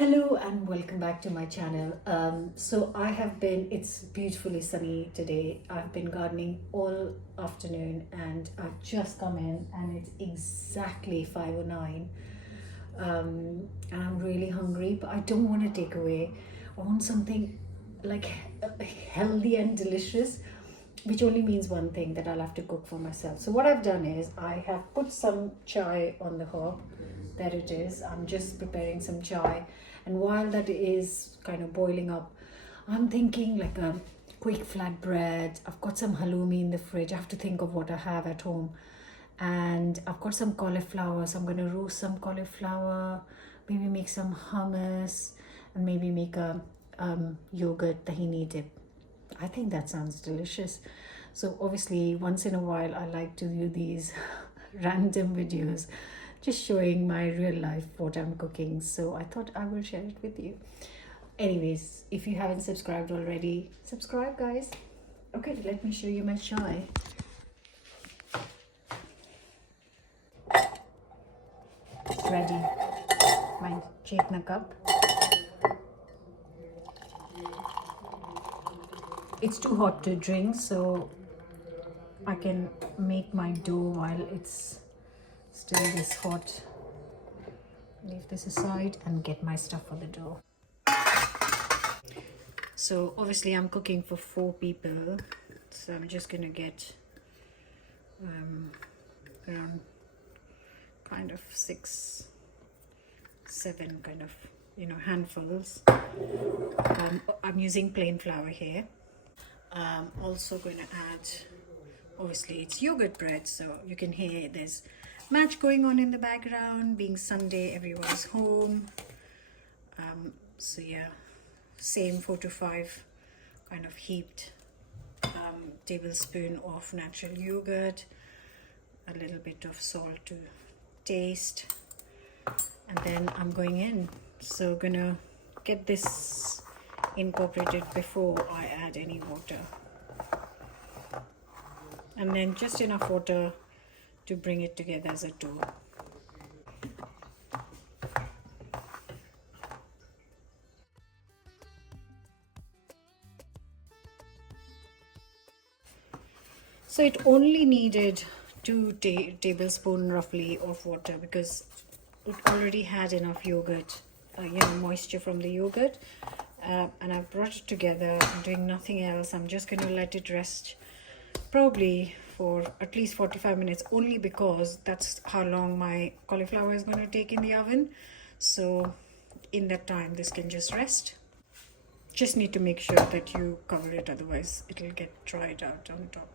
Hello and welcome back to my channel. It's beautifully sunny today. I've been gardening all afternoon and I've just come in and it's exactly 5:09. And I'm really hungry, but I don't want to take away. I want something like healthy and delicious, which only means one thing, that I'll have to cook for myself. So what I've done is I have put some chai on the hob. There it is. I'm just preparing some chai, and while that is kind of boiling up, I'm thinking like a quick flatbread. I've got some halloumi in the fridge. I have to think of what I have at home, and I've got some cauliflower, so I'm going to roast some cauliflower, maybe make some hummus, and maybe make a yogurt tahini dip. I think that sounds delicious. So obviously once in a while I like to do these random videos just showing my real life what I'm cooking, so I thought I will share it with you. Anyways, if you haven't subscribed already, subscribe guys. Okay, let me show you my chai. Ready, my Chetna cup. It's too hot to drink, so I can make my dough while it's still this hot. Leave this aside and get my stuff for the dough. So obviously I'm cooking for 4 people, so I'm just gonna get around kind of 6, 7 kind of, handfuls. I'm using plain flour here. I'm also going to add, obviously it's yogurt bread, so you can hear there's match going on in the background. Being Sunday, everyone's home. So yeah, same 4 to 5 kind of heaped tablespoon of natural yogurt, a little bit of salt to taste, and then I'm going in. So gonna get this incorporated before I add any water, and then just enough water to bring it together as a dough. So it only needed 2 tablespoons roughly of water, because it already had enough yogurt, moisture from the yogurt. And I've brought it together. I'm doing nothing else. I'm just going to let it rest probably for at least 45 minutes, only because that's how long my cauliflower is going to take in the oven. So in that time this can just rest. Just need to make sure that you cover it, otherwise it'll get dried out on top.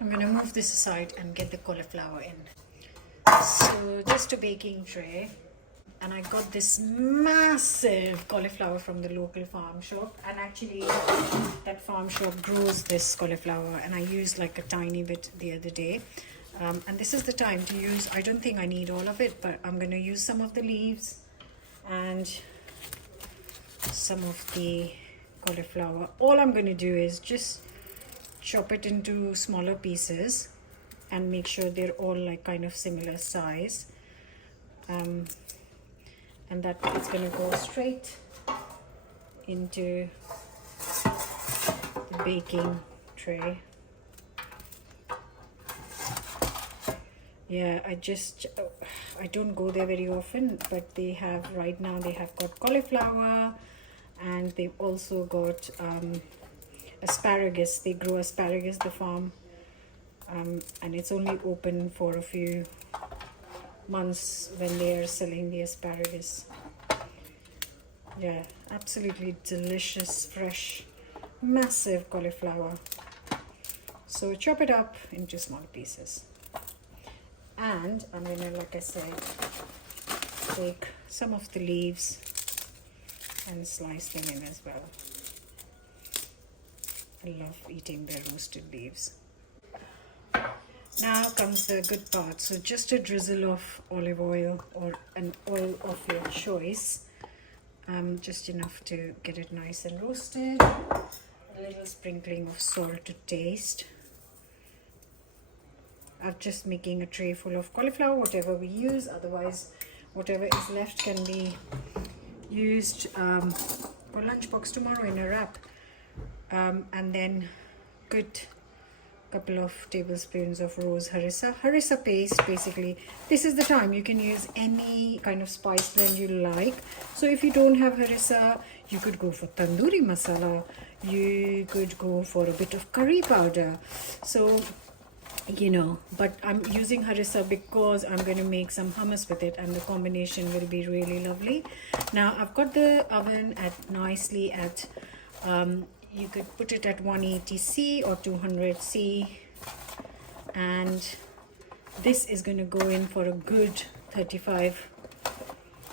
I'm going to move this aside and get the cauliflower in. So just a baking tray, and I got this massive cauliflower from the local farm shop, and actually that farm shop grows this cauliflower, and I used like a tiny bit the other day. And this is the time to use, I don't think I need all of it, but I'm going to use some of the leaves and some of the cauliflower. All I'm going to do is just chop it into smaller pieces and make sure they're all like kind of similar size. And that it's going to go straight into the baking tray. Yeah, I don't go there very often, but they have, right now they have got cauliflower, and they've also got asparagus. They grow asparagus, the farm, and it's only open for a few months when they are selling the asparagus. Yeah, absolutely delicious, fresh, massive cauliflower. So chop it up into small pieces, and I'm gonna, like I said, take some of the leaves and slice them in as well. I love eating the roasted leaves. Now comes the good part. So just a drizzle of olive oil, or an oil of your choice, just enough to get it nice and roasted. A little sprinkling of salt to taste. I'm just making a tray full of cauliflower, whatever we use. Otherwise, whatever is left can be used for lunchbox tomorrow in a wrap. And then good couple of tablespoons of rose harissa paste. Basically, this is the time you can use any kind of spice blend you like. So if you don't have harissa, you could go for tandoori masala, you could go for a bit of curry powder. So you know, but I'm using harissa because I'm going to make some hummus with it, and the combination will be really lovely. Now I've got the oven at nicely at you could put it at 180C or 200C, and this is going to go in for a good 35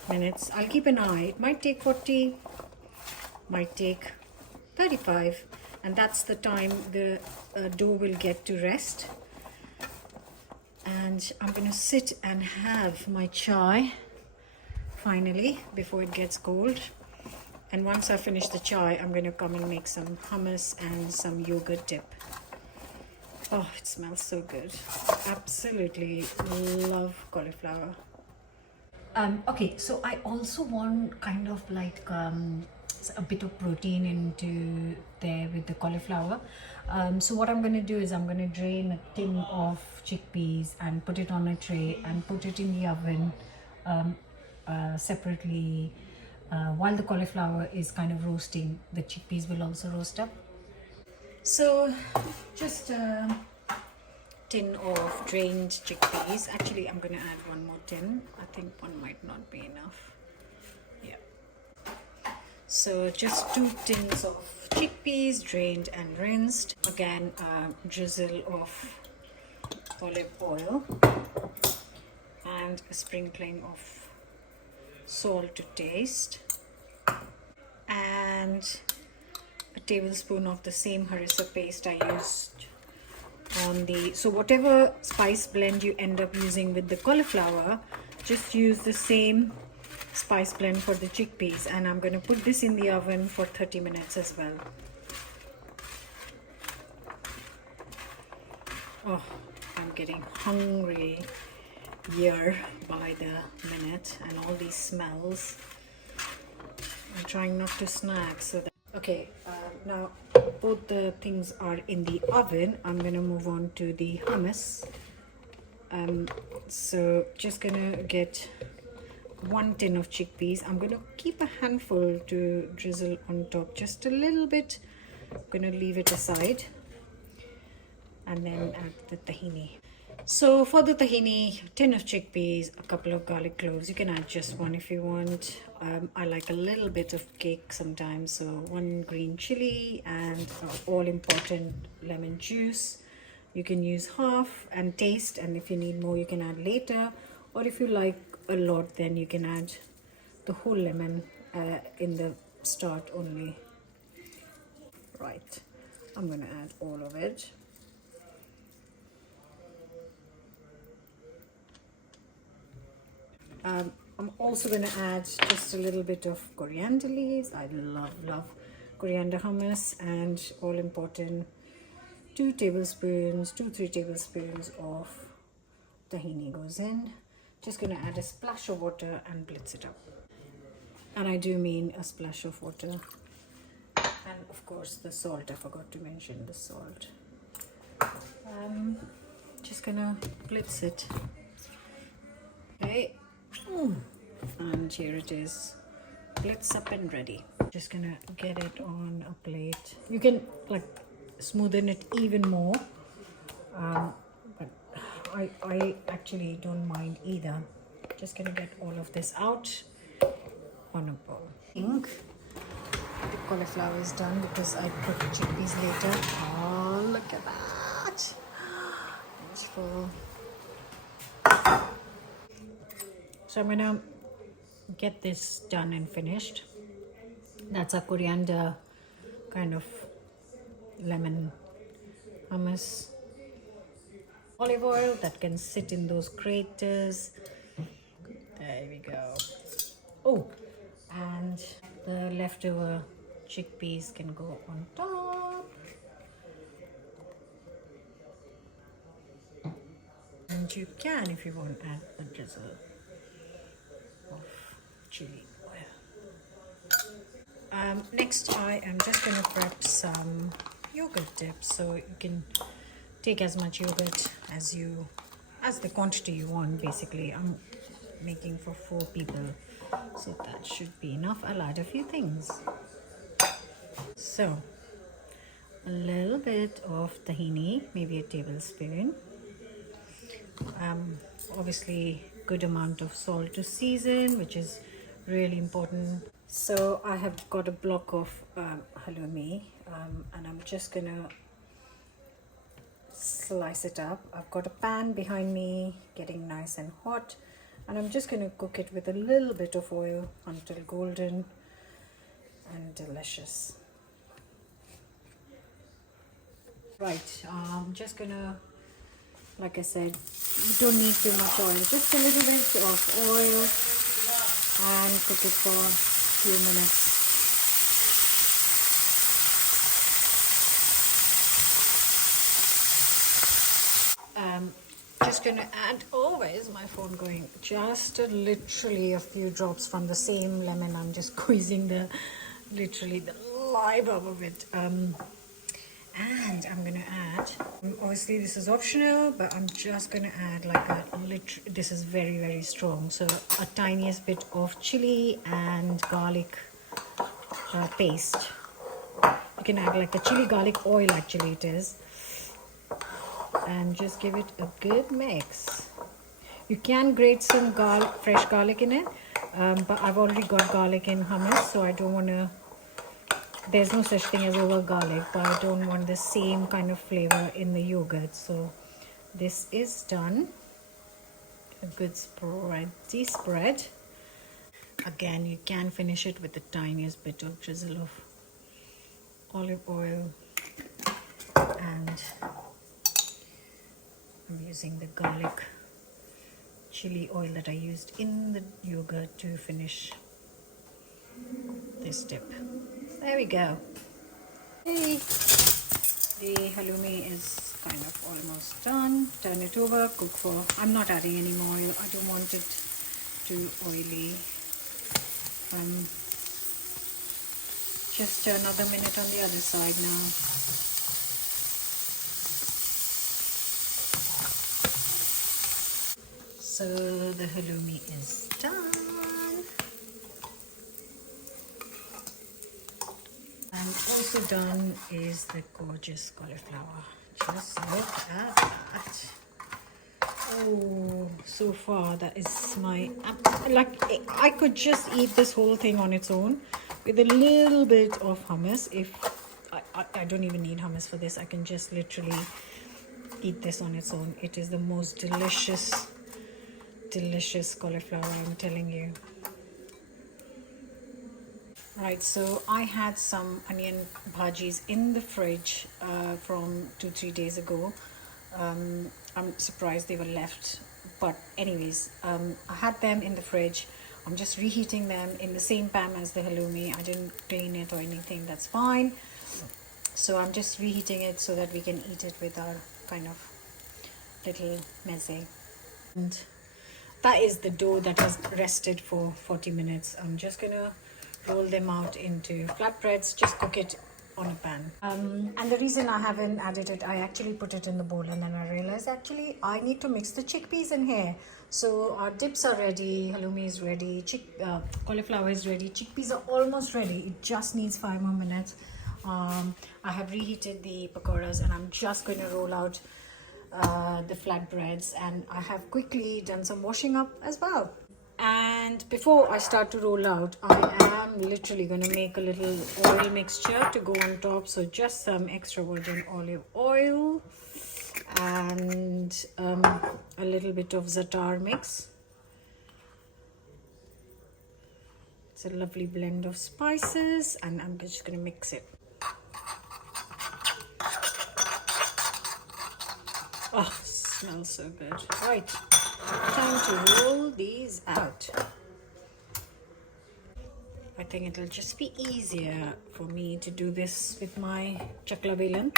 minutes. I'll keep an eye. It might take 40, might take 35, and that's the time the dough will get to rest. And I'm going to sit and have my chai finally before it gets cold. And once I finish the chai, I'm going to come and make some hummus and some yogurt dip. Oh, it smells so good. Absolutely love cauliflower. Okay, so I also want kind of like a bit of protein into there with the cauliflower. So what I'm going to do is I'm going to drain a tin of chickpeas and put it on a tray and put it in the oven separately. While the cauliflower is kind of roasting, the chickpeas will also roast up. So just a tin of drained chickpeas. Actually, I'm going to add one more tin. I think one might not be enough. Yeah. So just 2 tins of chickpeas, drained and rinsed. Again, a drizzle of olive oil and a sprinkling of salt to taste, and a tablespoon of the same harissa paste I used on the, so whatever spice blend you end up using with the cauliflower, just use the same spice blend for the chickpeas. And I'm going to put this in the oven for 30 minutes as well. Oh, I'm getting hungry here by the minute, and all these smells. I'm trying not to snack, so that, okay, now both the things are in the oven. I'm gonna move on to the hummus. So just gonna get 1 tin of chickpeas. I'm gonna keep a handful to drizzle on top, just a little bit. I'm gonna leave it aside and then add the tahini. So for the tahini, tin of chickpeas, a couple of garlic cloves. You can add just 1 if you want. I like a little bit of kick sometimes, so 1 green chili and all important lemon juice. You can use half and taste, and if you need more you can add later, or if you like a lot then you can add the whole lemon in the start only. Right, I'm going to add all of it. I'm also going to add just a little bit of coriander leaves. I love coriander hummus, and all important 3 tablespoons of tahini goes in. Just going to add a splash of water and blitz it up. And I do mean a splash of water. And of course the salt, I forgot to mention the salt. Just gonna blitz it. Okay. And here it is, blitz up and ready. Just gonna get it on a plate. You can like smoothen it even more, but I actually don't mind either. Just gonna get all of this out on a bowl. I think the cauliflower is done because I put chickpeas later. Oh, look at that! Beautiful. So I'm gonna get this done and finished. That's a coriander kind of lemon hummus. Olive oil that can sit in those craters. There we go. Oh, and the leftover chickpeas can go on top. And you can, if you want, add a drizzle of chili oil. Next, I am just going to prep some yogurt dip. So you can take as much yogurt as the quantity you want. Basically, I'm making for 4 people, so that should be enough. I'll add a few things. So a little bit of tahini, maybe a tablespoon. Obviously, good amount of salt to season, which is really important. So I have got a block of halloumi, and I'm just gonna slice it up. I've got a pan behind me getting nice and hot, and I'm just gonna cook it with a little bit of oil until golden and delicious. Right, I'm just gonna, like I said, you don't need too much oil, just a little bit of oil, and cook it for a few minutes. Just gonna add, always my phone going, just literally a few drops from the same lemon. I'm just squeezing literally the life out of it. And I'm gonna add, obviously this is optional, but I'm just gonna add like this is very, very strong, so a tiniest bit of chili and garlic paste. You can add like a chili garlic oil, actually it is, and just give it a good mix. You can grate some fresh garlic in it, but I've already got garlic in hummus, so I don't want to, there's no such thing as over garlic, but I don't want the same kind of flavor in the yogurt. So this is done. A good spread. Again, you can finish it with the tiniest bit of drizzle of olive oil, and I'm using the garlic chili oil that I used in the yogurt to finish this dip. There we go. Hey, the halloumi is kind of almost done. Turn it over, cook for, I'm not adding any more oil. I don't want it too oily. Just another minute on the other side now. So the halloumi is done. And also done is the gorgeous cauliflower. Just look at that. Oh, so far that is my, like, I could just eat this whole thing on its own with a little bit of hummus. If I don't even need hummus for this, I can just literally eat this on its own. It is the most delicious cauliflower, I'm telling you. Right, so I had some onion bhajis in the fridge from 2-3 days ago. I'm surprised they were left, but anyways, I had them in the fridge. I'm just reheating them in the same pan as the halloumi. I didn't clean it or anything, that's fine. So I'm just reheating it so that we can eat it with our kind of little mezze. And that is the dough that has rested for 40 minutes. I'm just gonna roll them out into flatbreads, just cook it on a pan. And the reason I haven't added it, I actually put it in the bowl and then I realized actually I need to mix the chickpeas in here. So our dips are ready, halloumi is ready, cauliflower is ready, chickpeas are almost ready. It just needs 5 more minutes. I have reheated the pakoras and I'm just going to roll out the flatbreads, and I have quickly done some washing up as well. And before I start to roll out, I am literally going to make a little oil mixture to go on top. So just some extra virgin olive oil and a little bit of za'atar mix. It's a lovely blend of spices, and I'm just going to mix it. Oh, smells so good. Right, time to roll these out. I think it'll just be easier for me to do this with my chakla belan,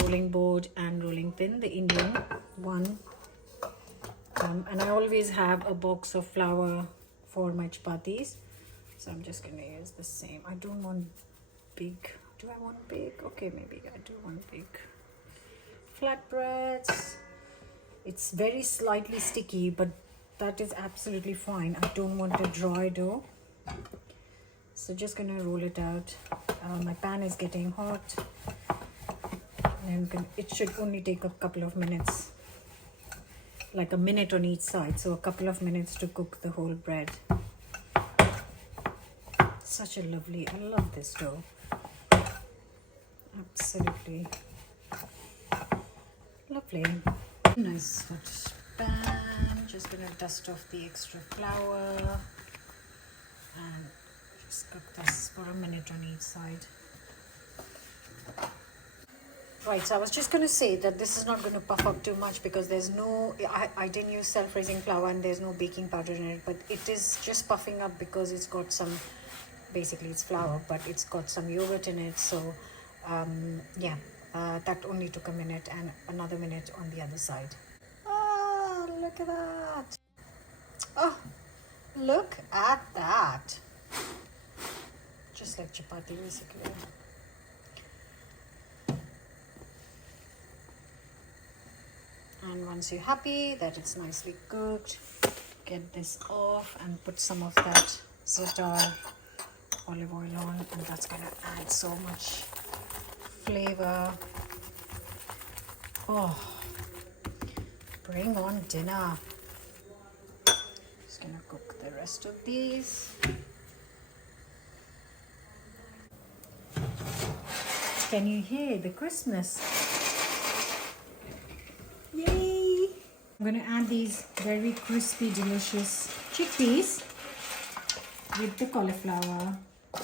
rolling board and rolling pin, the Indian one. And I always have a box of flour for my chapatis. So I'm just gonna use the same. I don't want big. Do I want big? Okay, maybe I do want big. Flatbreads. It's very slightly sticky, but that is absolutely fine. I don't want a dry dough. So just gonna roll it out. My pan is getting hot, and it should only take a couple of minutes, like a minute on each side. So a couple of minutes to cook the whole bread. Such a lovely, I love this dough. Absolutely lovely. Nice hot pan. Just gonna dust off the extra flour and just cook this for a minute on each side. Right, so I was just going to say that this is not going to puff up too much because there's no, I didn't use self-raising flour and there's no baking powder in it, but it is just puffing up because it's got some, basically it's flour, but it's got some yogurt in it. So yeah, that only took a minute and another minute on the other side. Oh, look at that. Oh, look at that. Just like chapati basically. And once you're happy that it's nicely cooked, get this off and put some of that za'atar olive oil on, and that's going to add so much flavor. Oh, bring on dinner. Just going to cook the rest of these. Can you hear the crispness? Yay! I'm going to add these very crispy, delicious chickpeas with the cauliflower. Give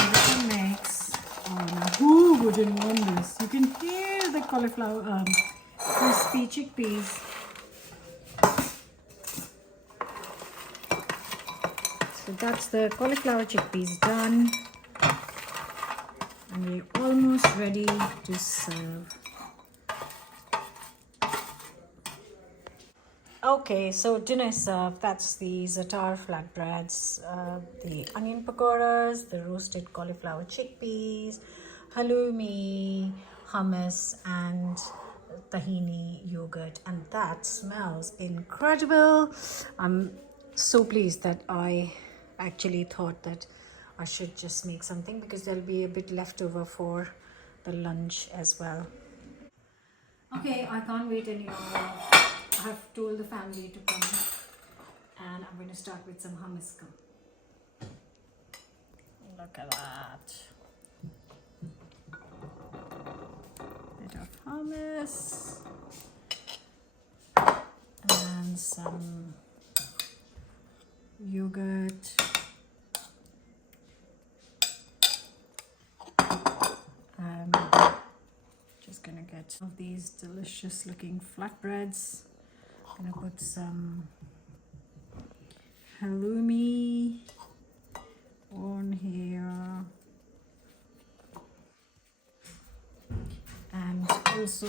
it a mix. Oh, now who wouldn't want this? You can hear the cauliflower, crispy chickpeas. So that's the cauliflower chickpeas done. And we're almost ready to serve. Okay, so dinner is served. That's the za'atar flatbreads, the onion pakoras, the roasted cauliflower chickpeas, halloumi, hummus, and tahini yogurt. And that smells incredible. I'm so pleased that I actually thought that I should just make something because there'll be a bit left over for the lunch as well. Okay, I can't wait any longer. I have told the family to come and I'm going to start with some hummus. Look at that. Bit of hummus and some yogurt. Just gonna get some of these delicious looking flatbreads. Gonna put some halloumi on here and also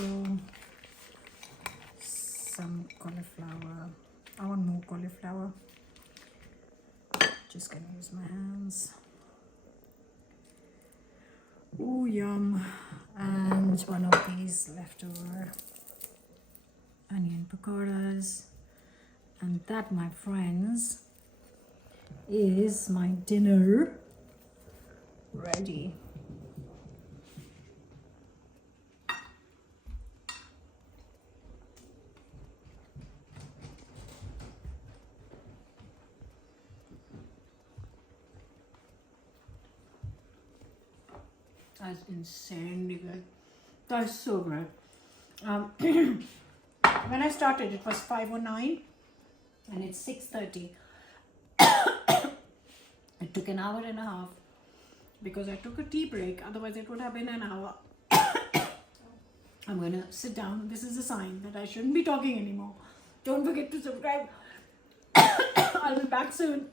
some cauliflower. I want more cauliflower. Just gonna use my hands. Oh, yum. And one of these leftover onion pakoras. And that, my friends, is my dinner ready. That's insanely good. That's so good. When I started, it was 5:09 and it's 6:30. It took an hour and a half because I took a tea break. Otherwise, it would have been an hour. I'm going to sit down. This is a sign that I shouldn't be talking anymore. Don't forget to subscribe. I'll be back soon.